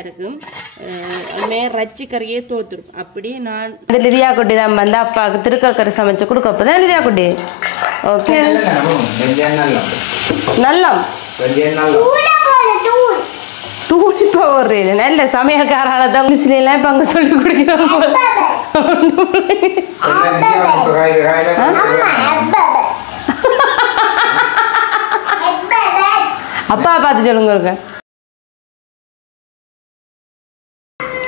இருக்கும் ரச்சி கறியே தோத்துரும் அப்படி நான் லிரியா குட்டி தான் வந்து அப்பாவுக்கு திருக்கக்கறி சமைச்சு கொடுக்கப்பதான் லிரியா குட்டி ஓகே நல்லம் தூடி போடுறேன் நல்ல சமையல்காரால தான் இங்கிலீஷ்லாம் இப்போ அங்கே சொல்லி கொடுக்குறோம் அப்பா பார்த்து சொல்லுங்க இருக்க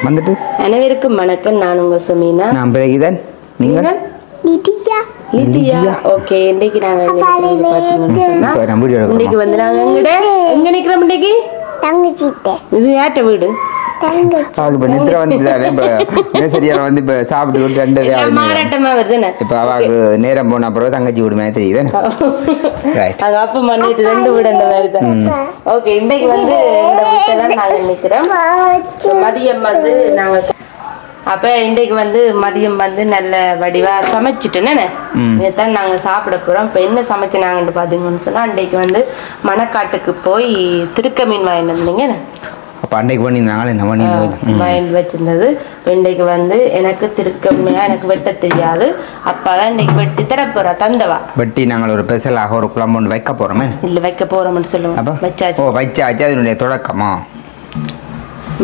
வந்துட்டு அனைவருக்கும் வணக்கம். நான் உங்க சுமீனா. நான் பிரகிதன். நீங்க லிதியா. ஓகே, இன்னைக்கு நாங்க இன்னைக்கு வந்து நாங்க எங்க நிக்கிறோம் இன்னைக்கு தங்கச்சிட்ட. இது யாட்ட வீடு? இப்ப நித்திர வந்து சரியா வந்து இப்ப சாப்பிட்டு மாறாட்டமா வருதுன்னு இப்ப அவக்கு நேரம் போன அப்புறம் தங்கச்சி வீடு மாதிரி தெரியுது. அது அப்ப பண்ணிட்டு ரெண்டு வீடு அந்த மாதிரி தான். ஓகே, இன்னைக்கு வந்து எங்க வீட்டை தான் நாங்க நிக்கிறோம். மதியம் வந்து நாங்க அப்ப இன்றைக்கு வந்து மதியம் வந்து நல்ல வடிவா சமைச்சிட்டேன்னு தான் நாங்க சாப்பிட போறோம். இப்ப என்ன சமைச்சு நாங்கன்னு பாத்தீங்கன்னு சொன்னா இன்றைக்கு வந்து மணக்காட்டுக்கு போய் திருக்க மீன் வாங்கிட்டு வந்தீங்க. அப்ப அன்னைக்கு பண்ணிருந்தாங்க என்ன வாங்கிட்டு வச்சிருந்தது. இன்றைக்கு வந்து எனக்கு திருக்கம்மையா எனக்கு வெட்ட தெரியாது. அப்பாதான் இன்னைக்கு வெட்டி தர போறா தந்தவா. வெட்டி நாங்கள் ஒரு ஸ்பெஷலாக ஒரு குழம்பு ஒன்று வைக்க போறோமே. இல்ல வைக்க போறோம்னு சொல்லுவோம். வச்சாச்சு. வச்சாச்சு, அதனுடைய தொடக்கமா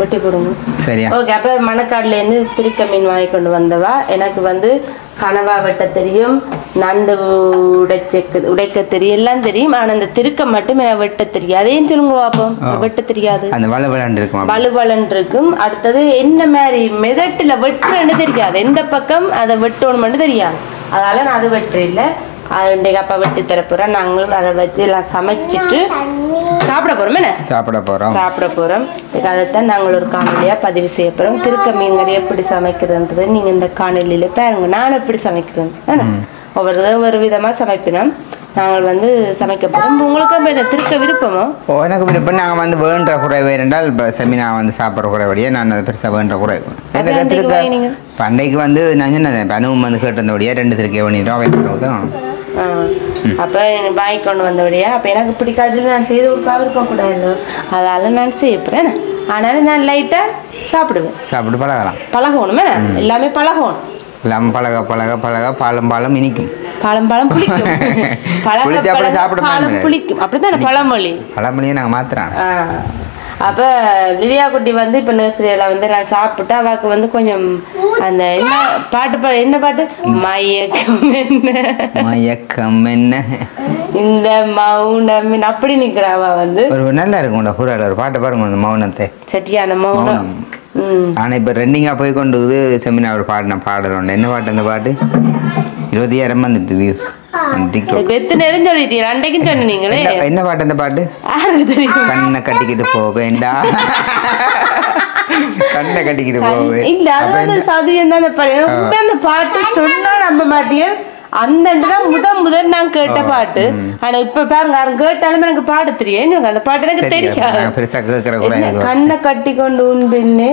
வெட்டி போடுங்க. சரியா? ஓகே. அப்ப மணக்காடுல இருந்து திருக்க மீன் வாங்கி கொண்டு வந்தவா. எனக்கு வந்து கனவா வெட்ட தெரியும், நண்டு உடைக்க தெரியும், எல்லாம் தெரியும். ஆனா அந்த திருக்க மட்டும் வெட்ட தெரியாது. அதையும் சொல்லுங்க பாப்போம். வெட்ட தெரியாது. அந்த வலுவலன் இருக்கும். அடுத்தது என்ன மாதிரி மெதட்டுல வெட்டுறன்னு தெரியாது. எந்த பக்கம் அதை வெட்டணும்னு தெரியாது. அதனால நான் அது வெட்டுற இல்லை. இன்றைக்கு அப்பா வெட்டி தரப்போறோம். நாங்களும் அதை வச்சு எல்லாம் சமைச்சிட்டு சாப்பிட போறோம். என்ன சாப்பிட போறோம். அதைத்தான் நாங்கள் ஒரு காணொலியா பதிவு செய்ய போறோம். திருக்க மீன் கறி எப்படி சமைக்கிறதுன்றது நீங்க இந்த காணொலியில பாருங்க. நான் எப்படி சமைக்கிறேன் ஒவ்வொரு விதமா சமைப்பினோம். நாங்கள் வந்து சமைக்க போறோம். உங்களுக்கு திருக்க விருப்பமோ? எனக்கு விருப்பம். நாங்கள் வந்து வேண்ட குறைவு என்றால் இப்போ செமினா வந்து சாப்பிட்ற குறைவடியே நான் அதை பெருசாக வேண்ட குறைவு. எனக்கு திருக்க பண்டைக்கு வந்து நான் சொன்னேன் அனுவும் வந்து கேட்டிருந்தபடியா 2 திருக்கை பண்ணிடுறோம். அவை தான் அப்ப வாங்கி கொண்டு வந்தபடியா. அப்ப எனக்கு பிடிக்காது நான் செய்து கொடுக்காம இருக்க கூடாது. அதனால நான் செய்யப்படுறேன். ஆனாலும் நான் லைட்டா சாப்பிட்டு பழகணுமே. எல்லாமே பழகணும். எல்லாம் பழக பழக பழக பாலம் இனிக்கும். பாலம் புளிக்கும். புளிக்கும். அப்படித்தான் பழமொழியை நாங்க மாத்துறோம். அப்ப லிரியா குட்டி வந்து இப்ப நர்சரியில வந்து நான் சாப்பிட்டு அவக்கு வந்து கொஞ்சம் அந்த என்ன பாட்டு என்ன பாட்டு மயக்கம் என்ன இந்த மௌனம் அப்படி நிக்கிறாவ வந்து ஒரு நல்லா இருக்கும். ஒரு பாட்டு பாருங்க மௌனத்தை. சரியான மௌனம். ஆனா இப்ப ரெண்டிங்கா போய் கொண்டு செமினா ஒரு பாடணும். என்ன பாட்டு அந்த பாட்டு? 20,000 வந்துட்டு வியூஸ். என்ன பாட்டு அந்த பாட்டு? கண்ணை கட்டிக்கிட்டு போவேண்டா கண்ணை கட்டிக்கிட்டு போவேன். அந்த பாட்டு சொன்னா நம்ப மாட்டேன். அந்த முதல் நான் கேட்ட பாட்டு. ஆனா இப்ப பாருங்க யாரும் கேட்டாலும் எனக்கு பாட தெரியும். அந்த பாட்டு எனக்கு தெரியாது. கண்ணை கட்டி கொண்டு உன் பின்னே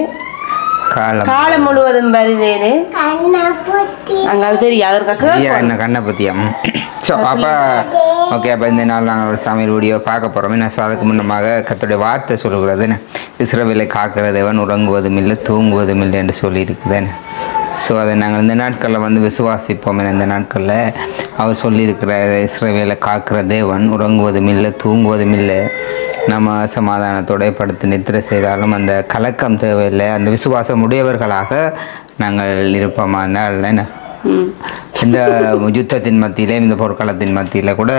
காலம் முழுவதும் வருவேனே அங்க தெரியாது கண்ணை பத்தியம். ஸோ அப்போ ஓகே, அப்போ இந்த நாள் நாங்கள் ஒரு சமையல் வீடியோ பார்க்க போகிறோம். என்ன ஸோ அதுக்கு முன்னமாக கர்த்தருடைய வார்த்தை சொல்லுகிறதுன்னு இஸ்ரவேலை காக்கிறதவன் உறங்குவதும் இல்லை தூங்குவதும் இல்லை என்று சொல்லியிருக்குதுன்னு. ஸோ அதை நாங்கள் இந்த நாட்களில் வந்து விசுவாசிப்போம். இந்த நாட்களில் அவர் சொல்லியிருக்கிற இஸ்ரவேலை காக்கிற தேவன் உறங்குவதும் இல்லை தூங்குவதும் இல்லை. நம்ம சமாதானத்தோட படுத்து நித்திரை செய்தாலும் அந்த கலக்கம் தேவையில்லை. அந்த விசுவாசம் உடையவர்களாக நாங்கள் இருப்போமா இருந்தால் என்ன இந்த யுத்தத்தின் மத்தியிலே இந்த போர்க்காலத்தின் மத்தியில கூட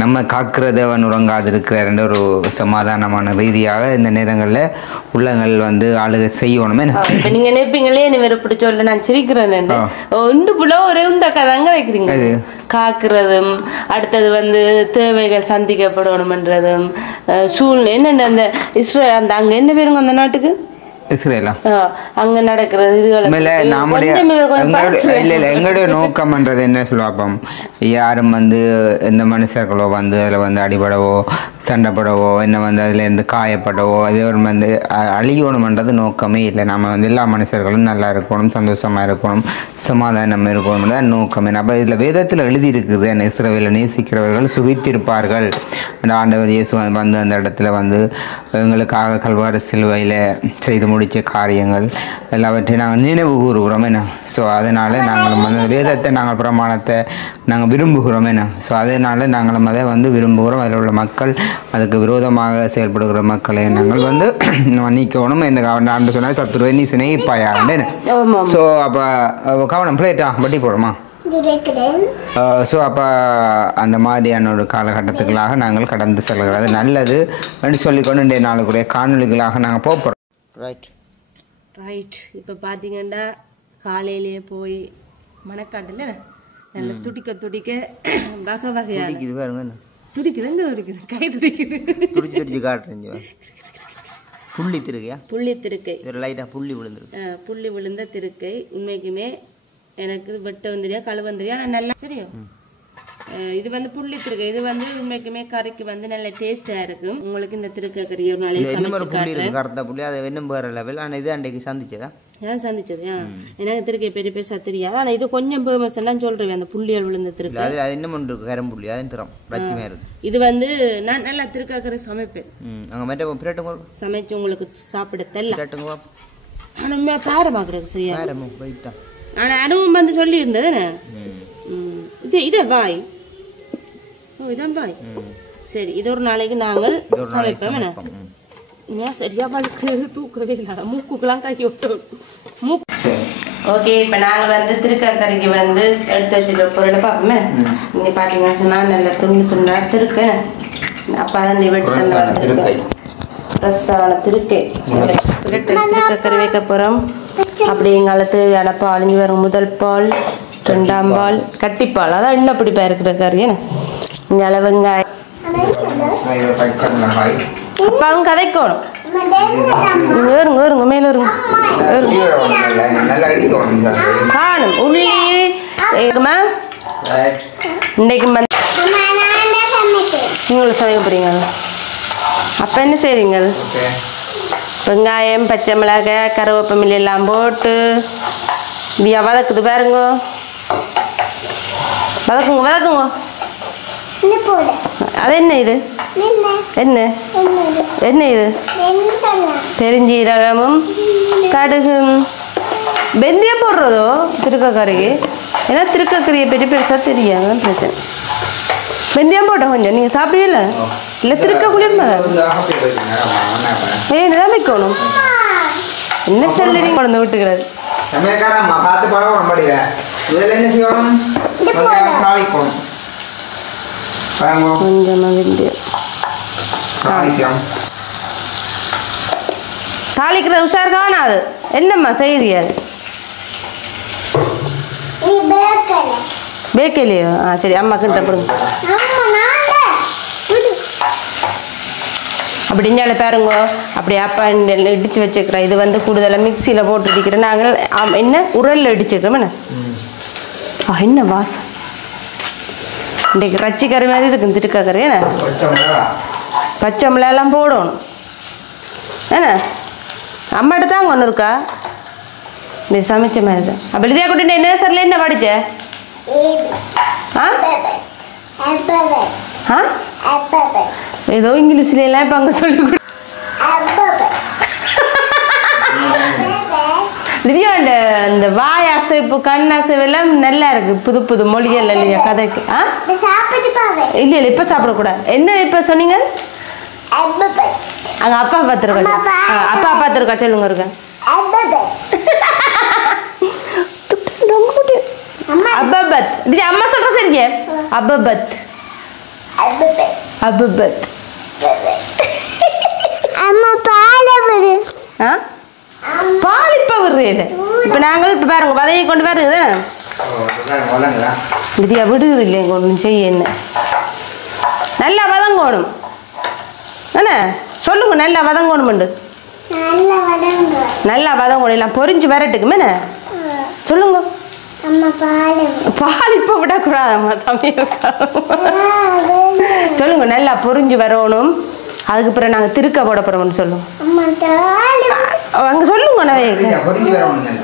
நம்ம காக்கிற தேவன் உறங்காது இருக்கிற ஒரு சமாதானமான ரீதியாக இந்த நேரங்களில் உள்ளங்கள் வந்து ஆளுகை செய்யணுமே. நீங்க நினைப்பீங்களே இப்படி சொல்ல நான் சிரிக்கிறேன். ஒன்று புள்ள ஒரே இந்த கதாங்க வைக்கிறீங்க. காக்குறதும் அடுத்தது வந்து தேவைகள் சந்திக்கப்படணும்ன்றதும் சூழ்நிலை என்னென்ன அந்த அந்த அங்க என்ன பேருங்க அந்த நாட்டுக்கு இஸ்ரேலா அங்க நடக்கிறது எங்களுடைய நோக்கம்ன்றது என்ன சொல்லுவாப்போம். யாரும் வந்து எந்த மனுஷர்களோ வந்து அதில் வந்து அடிபடவோ சண்டைப்படவோ என்ன வந்து அதில் இருந்து காயப்படவோ அதே ஒரு வந்து அழியணும்ன்றது நோக்கமே இல்லை. நம்ம வந்து எல்லா மனுஷர்களும் நல்லா இருக்கணும், சந்தோஷமா இருக்கணும், சமாதானம் இருக்கணும் தான் நோக்கம். அப்போ இதில் வேதத்தில் எழுதி இருக்குது இஸ்ரவேலை நேசிக்கிறவர்கள் சுகித்திருப்பார்கள். ஆண்டவர் இயேசு வந்து அந்த இடத்துல வந்து எங்களுக்காக கல்வாரி சிலுவையில் செய்து முடித்த காரியங்கள் எல்லாவற்றையும் நாங்கள் நினைவு கூறுகிறோம் என்ன. ஸோ அதனால் நாங்களும் அந்த வேதத்தை நாங்கள் பிரமாணத்தை நாங்கள் விரும்புகிறோம் என்ன. ஸோ அதனால் நாங்களும் அதை விரும்புகிறோம். அதில் உள்ள மக்கள் அதுக்கு விரோதமாக செயல்படுகிற மக்களை நாங்கள் நீக்கணும் என்று நான் சொன்னால் சத்துருவை நீ சினைப்பாயாண்டு. ஸோ அப்போ கவனம் பிளேட்டா வட்டி போடுமா. ஸோ அப்போ அந்த மாதிரியான ஒரு காலகட்டத்துக்களாக நாங்கள் கடந்து செல்கிறது நல்லது என்று சொல்லிக்கொண்டு இன்றைய நாளுக்குரிய காணொலிகளாக நாங்கள் போகிறோம். ரைட் இப்போ பார்த்தீங்கன்னா காலையிலேயே போய் மணக்காட்டில் நல்ல துடிக்க வகை வகையாக துடிக்குது பாருங்க. துடிக்குது எங்கே துடிக்குது கை துடிக்குது துடிச்சு காட்டுறீங்க. புள்ளி திருக்கையா புள்ளி திருக்கை ஒரு லைட்டாக புள்ளி விழுந்த திருக்கை உண்மைக்குமே எனக்கு வெட்ட வந்துரியா களவு வந்துரியா ஆனால் நல்லா சரியா. இது புள்ளி திருக்கை இது உண்மைக்குமே கறிக்கு நல்ல டேஸ்டாக இருக்கும். உங்களுக்கு இந்த திருக்கை கறி ஒரு நாளைக்கு கருத்த புள்ளி அதை இன்னும் வேறு லெவல். ஆனால் இது அன்றைக்கு சந்திச்சதா சந்திச்சது எனக்கு திருக்கை பெரிய பெருசா தெரியாது. ஆனால் இது கொஞ்சம் ஃபேமஸ் எல்லாம் சொல்றேன் அந்த புள்ளியால் விழுந்த திருக்கை. அது இன்னும் ஒன்று கரம்புள்ளி அது தரம் ரச்சிமையாக இருக்கு. இது நான் நல்லா திருக்காக்கறி சமைப்பேன். அங்கே மட்டும் பிரட்டுங்க சமைச்சு உங்களுக்கு சாப்பிட தெரியல. ஆனால் பாரமாக்குறது சரியா போயிட்டா. ஆனால் அனுபவம் சொல்லி இருந்தது இதே வாய். ஓ இதான் வாய். சரி இது ஒரு நாளைக்கு நாங்கள் சமைப்போம். ஏன் சரியா வழுக்கு தூக்கவே இல்லை மூக்குக்கெல்லாம் கை விட்டு மூக்கு. ஓகே இப்போ நாங்கள் திருக்கக்கறிக்கு எடுத்து வச்சுட்டு பொருளை பார்ப்போமே. இங்கே பார்த்தீங்கன்னு சொன்னால் நல்ல துண்டா திருக்கு. அப்போ தான் நீ வெட்டு தந்த ஃப்ரெஷ்ஷான திருக்கை திருக்கக்கறி வைக்க போகிறோம். அப்படி எங்களுக்கு அடப்பா அழிஞ்சு வரும். முதல் பால், ரெண்டாம் பால், கட்டிப்பால் அதான் இன்னும் பிடிப்பா இருக்கிற கறி. இங்கே வெங்காயம் அப்பாவும் கதைக்கணும். ஏறுங்க ஏறுங்க மேலே வருங்க காணும் உள்ளி ஏறுமா. இன்றைக்கு நீங்களும் சமைக்க போறீங்க. அப்போ என்ன செய்றீங்க? வெங்காயம், பச்சை மிளகாய், கருவேப்பிலை எல்லாம் போட்டு இப்படியா வதக்குது பாருங்க. வதக்குங்க. அது என்ன இது? என்ன இது? பெருஞ்சீரகமும் கடுகும் வெந்தயம் போடுறதோ திருக்கக்கறிக்கு. ஏன்னா திருக்கக்கறியை பெரிய பெருசாக தெரியாங்க பிரச்சனை. வெந்தயம் போட்டோம் கொஞ்சம். நீங்கள் சாப்பிடல இல்லை திருக்க குளிர்மா ஏன்தான் வைக்கணும். என்ன சொல்லி குழந்தை விட்டுக்கிறது. கொஞ்சமா வெந்தயம் தாளிக்கிறது உஷார் காணாது. என்னம்மா செய்யறியாது பேக்கலையோ? சரி அம்மா கிட்ட போடுங்க. அப்படி இஞ்சால பாருங்க. அப்படி அப்பா இடித்து வச்சுக்கிறோம். இது கூடுதலாக மிக்சியில் போட்டு இடிக்கிறோம். நாங்கள் என்ன உரலில் இடிச்சுக்கிறோம். என்ன வாசம் இன்றைக்கு ரச்சி கறி மாதிரி இருக்குன்னு திருக்கக்கறி. என்ன பச்சை மிளகாலாம் போடணும். என்ன அம்மாட்ட தாங்க ஒன்று இருக்கா இந்த சமைச்ச மாதிரி தான். அப்போ இதே கூட்டி நேசரில் என்ன படிச்ச? ஏதோ இங்கிலீஷ்ல எல்லாம் இப்போ அங்கே சொல்லி கொடு. திடீர்னு இந்த வாய் அசைப்பு கண் அசைவு எல்லாம் நல்லா இருக்கு. புது புது மொழிகள் இல்லையா கதைக்கு? இல்லை இப்போ சாப்பிடக்கூடாது. என்ன இப்போ சொன்னீங்க? அங்கே அப்பா பார்த்துருக்கா. அப்பா பார்த்துருக்கா சொல்லுங்க இருக்க. அபபத் அம்மா சொல்ற சரிங்க. அபபத் அபபத் அம்மா பால் விடு. பால் இப்போ விடுறேன். இப்போ நாங்கள் இப்போ பாருங்க வதையை கொண்டு பாருங்க. விதியா விடுது இல்லைங்க ஒன்றும் செய்ய. என்ன நல்லா வதங்கணும். என்ன சொல்லுங்க நல்லா வதங்கணும்ண்டு. நல்லா வதங்கணும். எல்லாம் பொரிஞ்சு வரட்டுக்குமே. என்ன சொல்லுங்க. பால் இப்போ விடக்கூடாதம்மா சமையல். சொல்லுங்க நல்லா பொரிஞ்சு வரணும். அதுக்கு பிறகு நாங்கள் திருக்க போட போறோம்னு சொல்லுங்க. அங்க சொல்லுங்க.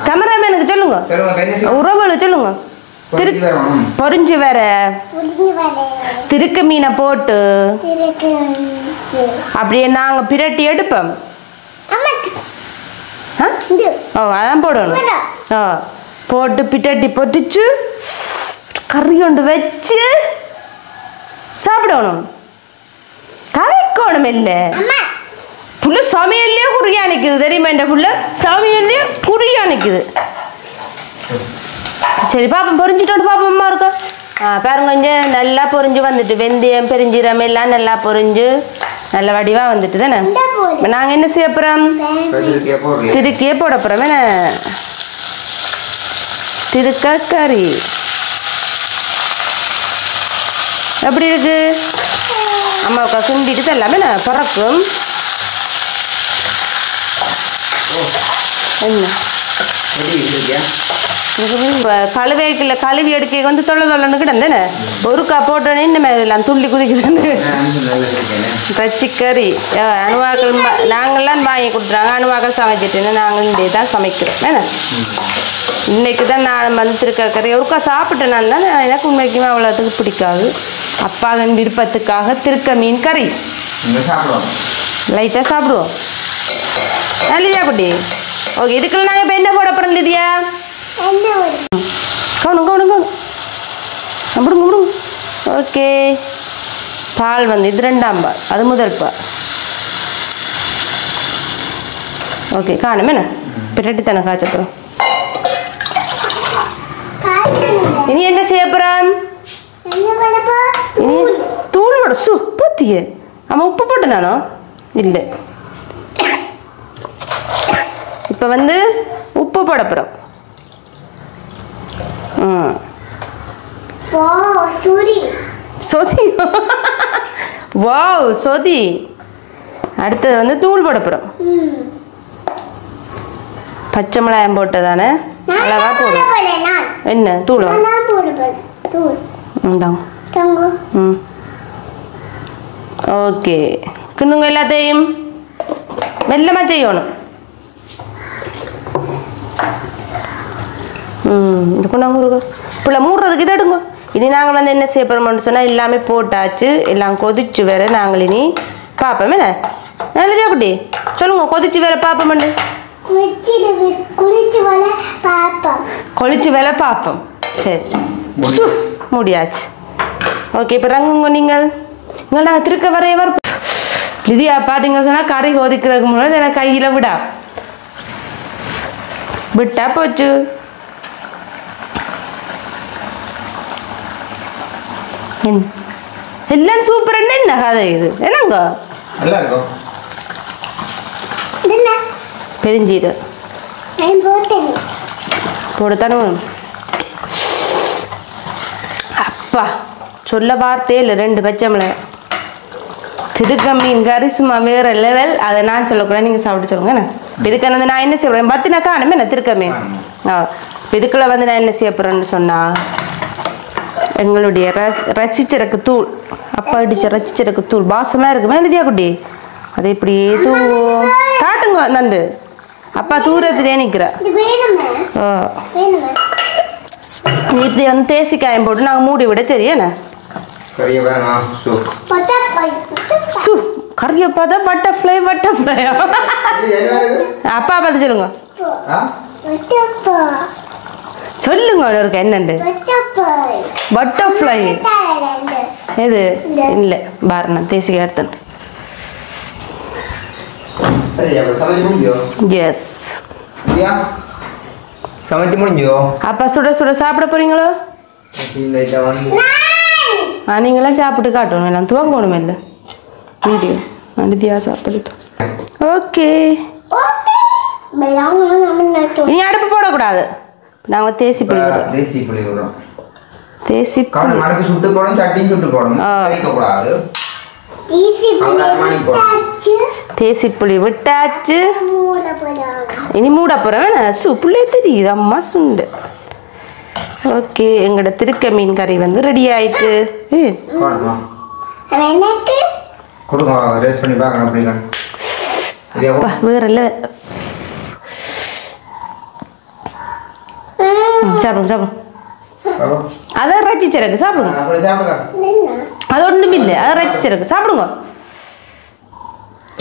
கேமராமேனுக்கு சொல்லுங்க. உறவுகளுக்கு சொல்லுங்க. பொரிஞ்சு வர திருக்க மீனை போட்டு அப்படியே நாங்கள் பிரட்டி எடுப்போம். ஆ ஓ அதான் போடணும். ஓ போட்டு பிரட்டி பொட்டிச்சு கறி கொண்டு வச்சு சாப்பிடணும். கரைக்கணும் இல்லை புள்ள சமையல்லையே குறியா நிற்குது தெரியுமா? என்ற புள்ள சமையல்லையே குறியா நிற்குது. சரி பாப்போம், பொரிஞ்சிட்டோன்னு பாப்போம்மா இருக்கும். பாருங்க கொஞ்சம் நல்லா பொரிஞ்சு வந்துட்டு வெந்தயம் பெருஞ்சீரம் எல்லாம் நல்லா பொரிஞ்சு நல்ல வடிவா வந்துட்டு தானே. நாங்கள் என்ன செய்ய போகிறோம்? திருக்கியே போட போகிறோம். என்ன திருக்க கறி எப்படி இருக்கு? அம்மாவுக்கா கிண்டிட்டு எல்லாமே நான் பறக்கும். என்ன கழுவேக்கில் கழுவி எடுக்க வந்து தொல்லன்னு கிடந்தேனே ஒருக்கா போட்டோன்னே இந்த மாதிரி எல்லாம் துள்ளி குதிக்கிறது. கறி அணுவாக்கள் நாங்கள்லாம் வாங்கி கொடுத்துறாங்க. அணுவாக்கள் சமைச்சிட்டு நாங்கள் இங்கே தான் சமைக்கிறோம். ஏன்னா இன்னைக்கு தான் நான் வந்து திருக்க கறி ஒருக்கா சாப்பிட்டேன். நான் தான் எனக்கு உண்மைக்குமே அவ்வளோத்துக்கு பிடிக்காது. அப்பாவின் விருப்பத்துக்காக திருக்க மீன் கறி லைட்டாக சாப்பிடுவோம். லிதியா குட்டி ஓகே. இதுக்குள்ள நாங்கள் இப்போ என்ன போட போகிறோம் லிதியா? கவனம் கவனம் கவனம் விடுங்க விடுங்க. ஓகே பால் வந்து இது 2ஆம் பால், அது முதல் பால். ஓகே காணுமே என்ன பிரட்டி தானே காய்ச்சப்புறம். இனி என்ன செய்ய போகிறோம்? இனி தூள் போட பத்திய ஆமாம் உப்பு போட்டு நானோ இல்லை. இப்போ வந்து உப்பு போட போகிறோம். சொதி வாவ் சொதி. அடுத்தது வந்து தூள் போட போகிறோம். பச்சை மிளகாயம் போட்டதானே அழகா போடும். என்ன தூள்? ஓகே கிண்ணுங்க எல்லாத்தையும் மெல்லமாக செய்யணும். இப்போ மூடுறதுக்கு இதை எடுங்க. இனி நாங்கள் வந்து என்ன செய்ய போகிறோம்னு சொன்னால் எல்லாமே போட்டாச்சு, எல்லாம் கொதிச்சு வேற நாங்கள் இனி பார்ப்போம். என்ன நல்லதா குட்டி சொல்லுங்க, கொதிச்சு வேற பார்ப்போம். கொளிச்சு வேலை பார்ப்போம். சரி முடியாச்சு. ஓகே இப்போ ரங்குங்க நீங்கள் இங்கே நாங்கள் திருக்க வரைய வர லிதியா பார்த்தீங்கன்னு சொன்னால் கறி கொதிக்கிறதுக்கு முன்னாடி எனக்கு கையில் விட்டா போச்சு. எல்லாம் சூப்பர். என்ன கதை இது? என்னங்க பெருஞ்சீரகம் போடுத்தானே. அப்பா சொல்ல வார்த்தையே இல்லை. 2 பச்சை மிளகாய் திருக்க மீன் கறி சும்மா வேற லெவல். அதை நான் சொல்லக்கூடாது, நீங்கள் சாப்பிட்டு சொல்லுங்க. என்ன இதுக்கு வந்து நான் என்ன செய்வேன்? பத்தினா காணுமே என்ன திருக்க மீன். இதுக்குள்ள வந்து நான் என்ன செய்ய போறேன்னு சொன்னா எங்களுடைய ரச்சிச்சிறக்கு தூள், அப்பா அடிச்ச ரச்சிச்சிறக்கு தூள் வாசமா இருக்குமே லிதியா குட்டி. அதை இப்படியே தூவோம். காட்டுங்க நந்து அப்பா தூரத்திலே நிற்கிற. இப்படி வந்து தேசிக்காயம் போட்டு நாங்கள் மூடி விட. சரியாண்ணே கறியை பார்த்தா பட்டர்ஃப்ளை பட்டர்ஃப்ளையா? அப்பா பார்த்து சொல்லுங்க சொல்லுங்க அவருக்கு என்னண்டு பட்டர்ஃப்ளை எது இல்லை பாருண்ணா தேசிக்காய் எடுத்தேன். எஸ் சமைச்சு முடிஞ்சோ? அப்பா சுட சுட சாப்பிட போறீங்களோ? நீங்களாம் சாப்பிட்டு காட்டணும், எல்லாம் துவங்கணும் இல்லை வீடியோ நடித்தியா சாப்பிட்டு. ஓகே நீ அடுப்பு போடக்கூடாது. நாங்கள் தேசி புளி விடுறோம். தேசி புளி சுட்டு போடணும், சட்டியும் சுட்டு போடணும். தேசி புளி விட்டாச்சு. இனி மூட போறேன். புள்ளே தெரியுது அம்மா சுண்டு. ஓகே எங்களோட திருக்க மீன் கறி வந்து ரெடி ஆயிட்டு. வேற இல்லை சாப்பிடுங்க சாப்பிடுங்க. அதான் ரச்சிச்சிறக்கு சாப்பிடுங்க. அது ஒன்றும் இல்லை, அதை ரச்சிச்சிறக்கு சாப்பிடுங்க.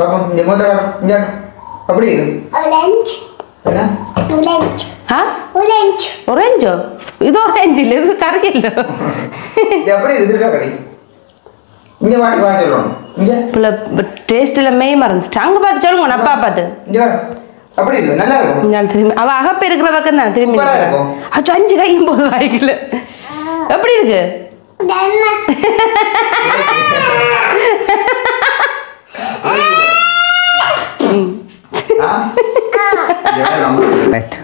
பாப்போம் இந்த மொதல் இங்க அப்படி orange என்ன orange ஆ orange ஒரேஞ்சோ இது ஒரேஞ்சு இல்லை இது கறி இல்லை இது அப்படி இருக்கா கறி இங்க வாட்டி வா சொல்றோம் இங்க டேஸ்ட்டில் மெய் மறந்துச்சு அங்கே பார்த்து சொல்லுங்க அப்பா பார்த்து இங்க அப்படி இருக்கு நல்லா இருக்கும் நான் திரும்பி அவள் அகப்ப இருக்கிற பக்கம் தான் திரும்பி சூப்பரா இருக்கும். அது 5 கையும் போது வாய்க்கல எப்படி இருக்கு Dana ரைட்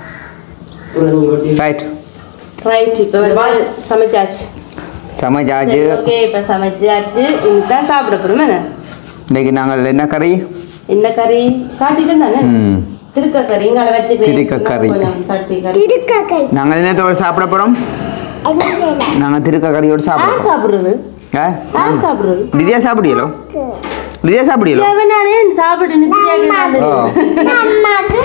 ரைட் ரைட் இப்போ வந்து சமைச்சாச்சு சமைச்சாச்சு ஓகே இப்போ சமைச்சாச்சு இதுதான் சாப்பிட போகிறோம் என்ன இன்னைக்கு நாங்கள் என்ன கறி என்ன கறி காட்டிட்டு தானே திருக்க கறி இங்கே வச்சு திருக்க கறி. சட்டி கறி Tirukakai நாங்கள் என்னத்தோடு சாப்பிட போகிறோம் Adela நாங்கள் திருக்க கறியோடு சாப்பிட யார் சாப்பிடுறது யார் சாப்பிடுறது லிதியா சாப்பிடியலோ லிதியா சாப்பிடியலோ நானே சாப்பிட்டு நித்யாக்கு Nammaku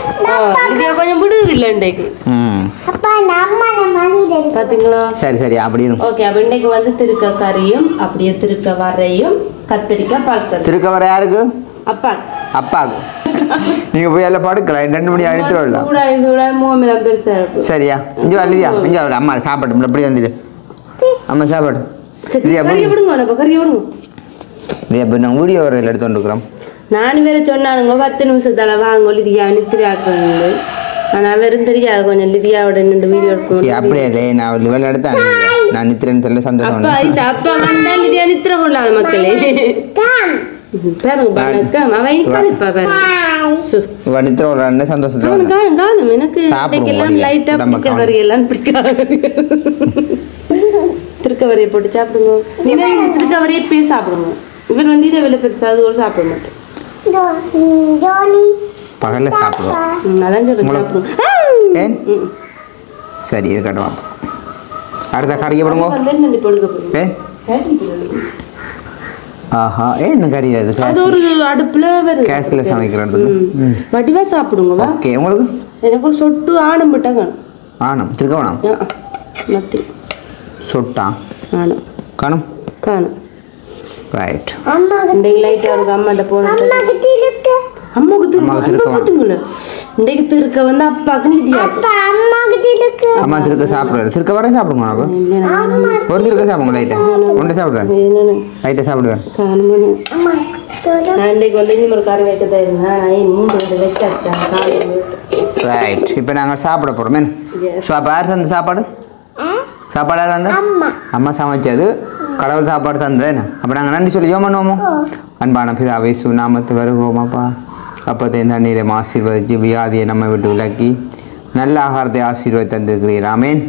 நித்யா கொஞ்சம் விடுது இல்லை இன்றைக்கு ம் Appa namma namani பார்த்தீங்களா சரி சரி அப்படி இருக்கும் ஓகே அப்போ இன்னைக்கு வந்து திருக்க கறியும் அப்படியே திருக்க வரையும் கத்திரிக்காய் பால் கறி திருக்க வர யாருக்கு அப்பா அப்பாவுக்கு நீங்கள் போய் எல்லாம் படுக்கலாம் 2 மணி அடித்து வரலாம் சூடா மோமெல்லாம் பெருசா இருக்கும் சரியா இங்கே வா லிதியா இங்கே வா அம்மா சாப்பாடு அப்படி வந்துடு அம்மா சாப்பாடு சரி லிதியா கறியை விடுங்க நம்ம கறியை விடுங்க லிதியா இப்போ நாங்கள் வீடியோ வரையில் எடுத்து வந்துக்கிறோம் நான் வேற சொன்னானுங்க 10 நிமிஷத்தால வாங்க லிதியா நித்திராக்கணுங்க ஆனால் வெறும் தெரியாது கொஞ்சம் லிதியாவோட நின்று வீடியோ சரி எடுக்கணும் அப்படியே இல்லை நான் இவள் எடுத்தேன் நான் நித்திரன்னு சொல்ல சந்தோஷம் அப்பா இந்த அப்பா வந்தா லிதியா நித்திர கொள்ளாத மக்களே பாருங்க பாருங்க அவன் இருப்பா பாருங்க சு. இவள் நித்திர விளாண்டு சந்தோஷத்தில் காணும் வந்தேன் காணும் காணும் எனக்கு சாப்பிடுவோம் இன்னைக்கெல்லாம் வடிவா. லைட்டா உடம்ப பிடிச்ச காணும். கறி எல்லாம் பிடிக்காது திருக்கவரையை போட்டு சாப்பிடுங்க இவன் திருக்கவரையை போய் சாப்பிடுங்க இவன் வந்து இதை வெளில பெருசா அது ஒரு சாப்பிட மாட்டேன் Doni பகலில் சாப்பிடுவோம் அதான் சொல்றேன் சாப்பிடுங்க ஏன் சரி இருக்கட்டும் அப்போ. அடுத்த கறியை விடுங்க வந்து நண்டி பொழுது போடுங்க ஏன் ஆஹா என்ன கறி அது அது ஒரு அடுப்புல வருது கேஸில் சமைக்கிறதுக்கு வடிவா சாப்பிடுங்க வா ஓகே உங்களுக்கு எனக்கு ஒரு சொட்டு ஆணம் விட்டா காணும் ஆனம் திருக்கவனம் மத்தி சொட்டா ஆணம் காணும் காணும் ரைட் Amma இன்றைக்கு லைட்டா இருக்கு அம்மாட்ட போன Amma tiruka அம்மாவுக்கு அம்மாவுக்கு திருக்க திருக்க பார்த்துங்கள இன்றைக்கு திருக்க வந்து அப்பாவுக்கு நிதியாக்கும் Appa amma tiruka அம்மா திருக்க சாப்பிடுவாரு திருக்க வர சாப்பிடுங்க அப்போ ஒரு திருக்க சாப்பிடுங்க லைட்டாக ஒன்று சாப்பிடுவார் என்னன்னு லைட்டாக சாப்பிடுவார் காணும் Amma turu நான் இன்றைக்கு வந்து இன்னும் ஒரு கறி வைக்க தான் இருந்தேன் நான் 3 வச்சாச்சேன் காலையில் ரைட் இப்போ நாங்கள் சாப்பிட போகிறோம் மேன் Yes. ஸோ அப்போ யார் தந்த சாப்பாடு சாப்பாடு யார் தந்தா Amma அம்மா சமைச்சது கடவுள் சாப்பாடு தந்தது அப்போ நாங்கள் நன்றி சொல்லி ஜோம் பண்ணுவோமோ அன்பான பிதாவை சுநாமத்தில் வருகிறோமாப்பா அப்போதை தண்ணீரை ஆசீர்வதித்து வியாதியை நம்ம விட்டு விலக்கி நல்ல ஆகாரத்தை ஆசீர்வதி தந்திருக்கிறீர் ஆமேன்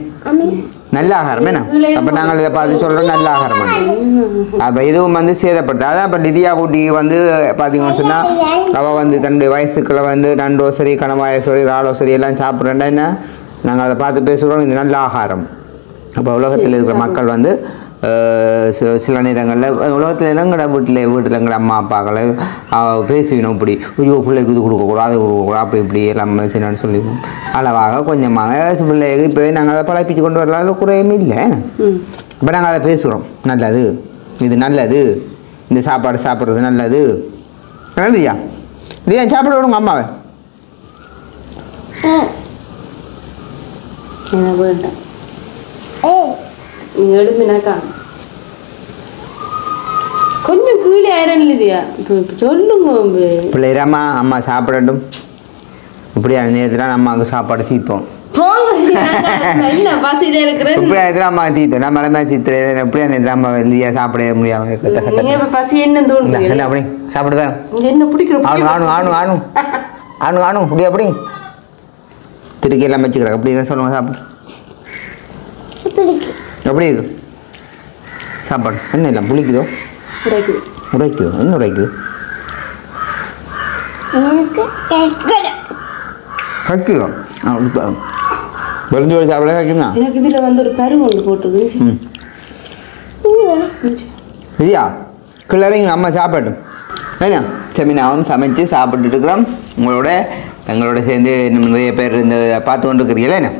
நல்ல ஆகாரம் என்ன அப்போ நாங்கள் இதை பார்த்து சொல்கிறோம் நல்ல ஆகாரம் அப்போ இதுவும் வந்து சேதப்படுது அதான் இப்போ லிதியா குட்டி வந்து பார்த்தீங்கன்னு சொன்னால் அவள் வந்து தன்னுடைய வயசுக்களை வந்து நண்டோ சரி கணவாயோ சரி ராடோ சரி எல்லாம் சாப்பிட்றேன்டா என்ன நாங்கள் அதை பார்த்து பேசுகிறோம் இது நல்ல ஆகாரம் அப்போ உலகத்தில் இருக்கிற மக்கள் வந்து சில நேரங்களில் உலகத்தில் எங்கட வீட்டில் எங்கட அம்மா அப்பாக்களை பேசுவினோம் இப்படி ஐயோ பிள்ளைக்கு இது கொடுக்கக்கூடாது அது கொடுக்கக்கூடாது அப்படி இப்படி எல்லாம் செய்யணும்னு சொல்லிடுவோம் அளவாக கொஞ்சமாக பிள்ளைக்கு இப்போ நாங்கள் அதை பழப்பிச்சு கொண்டு வரலாம் குறையுமே இல்லை இப்போ நாங்கள் அதை பேசுகிறோம் நல்லது இது நல்லது இந்த சாப்பாடு சாப்பிட்றது நல்லது நல்லதுயா இல்லையா சாப்பிட விடுங்க அம்மாவை என்ன வேண்டாம் நீ எழுப்பினாக்கா கொஞ்சம் கீழே ஆயிரம் இல்லையா சொல்லுங்க பிள்ளைராம்மா அம்மா சாப்பிடட்டும் இப்படி அந்த நேரத்தில் அம்மாவுக்கு சாப்பாடு தீர்த்தோம் போங்க என்ன பசியில இருக்கிறேன் இப்படி நேரத்தில் அம்மா தீர்த்தோம் நம்ம எல்லாமே தீர்த்து எப்படி அந்த நேரத்தில் அம்மா வெளியே சாப்பிட முடியாமல் நீங்க இப்ப பசி என்ன தோணுது அப்படி சாப்பிடுவேன் இங்க என்ன பிடிக்கிற ஆணும் ஆணும் ஆணும் ஆணும் ஆணும் ஆணும் இப்படி அப்படி திருக்கி எல்லாம் வச்சுக்கிறேன் அப்படி தான் சொல்லுவாங்க சாப்பிடு எப்படி இருக்கு சாப்பாடு என்ன இல்லை புளிக்குதோ பிடிக்குது உரைக்குதோ என்ன உரைக்குது எனக்கு கேட்கல கக்கிதோ வெளுந்து சாப்பிட கக்கினா எனக்கு இதுல வந்து ஒரு பருவம் ஒன்று போட்டுருக்கு சரியா கிளறிங்க நம்ம சாப்பாடு ஏன்னா செமினாவும் சமைச்சு சாப்பிட்டுட்டு இருக்கிறோம் எங்களோட சேர்ந்து நிறைய பேர் இந்த பார்த்து கொண்டு இருக்கிறீங்களே என்ன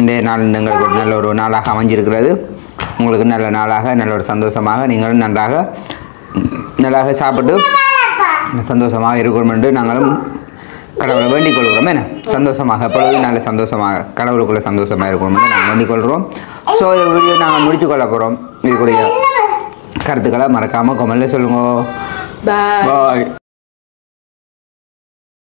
இந்த நாள் எங்களுக்கு ஒரு நல்ல ஒரு நாளாக அமைஞ்சிருக்கிறது உங்களுக்கு நல்ல நாளாக நல்ல ஒரு சந்தோஷமாக நீங்களும் நன்றாக சாப்பிட்டு சந்தோஷமாக இருக்கணும் என்று நாங்களும் கடவுளை வேண்டிக் கொள்கிறோம். என்ன சந்தோஷமாக எப்பொழுதும் நல்ல சந்தோஷமாக கடவுளுக்குள்ள சந்தோஷமாக இருக்கணும் நாங்கள் வேண்டிக் கொள்கிறோம். ஸோ இந்த வீடியோ நாங்கள் முடிச்சு கொள்ள போகிறோம். இதுக்குரிய கருத்துக்களை மறக்காமல் கமெண்ட்ல சொல்லுங்க. பாய்.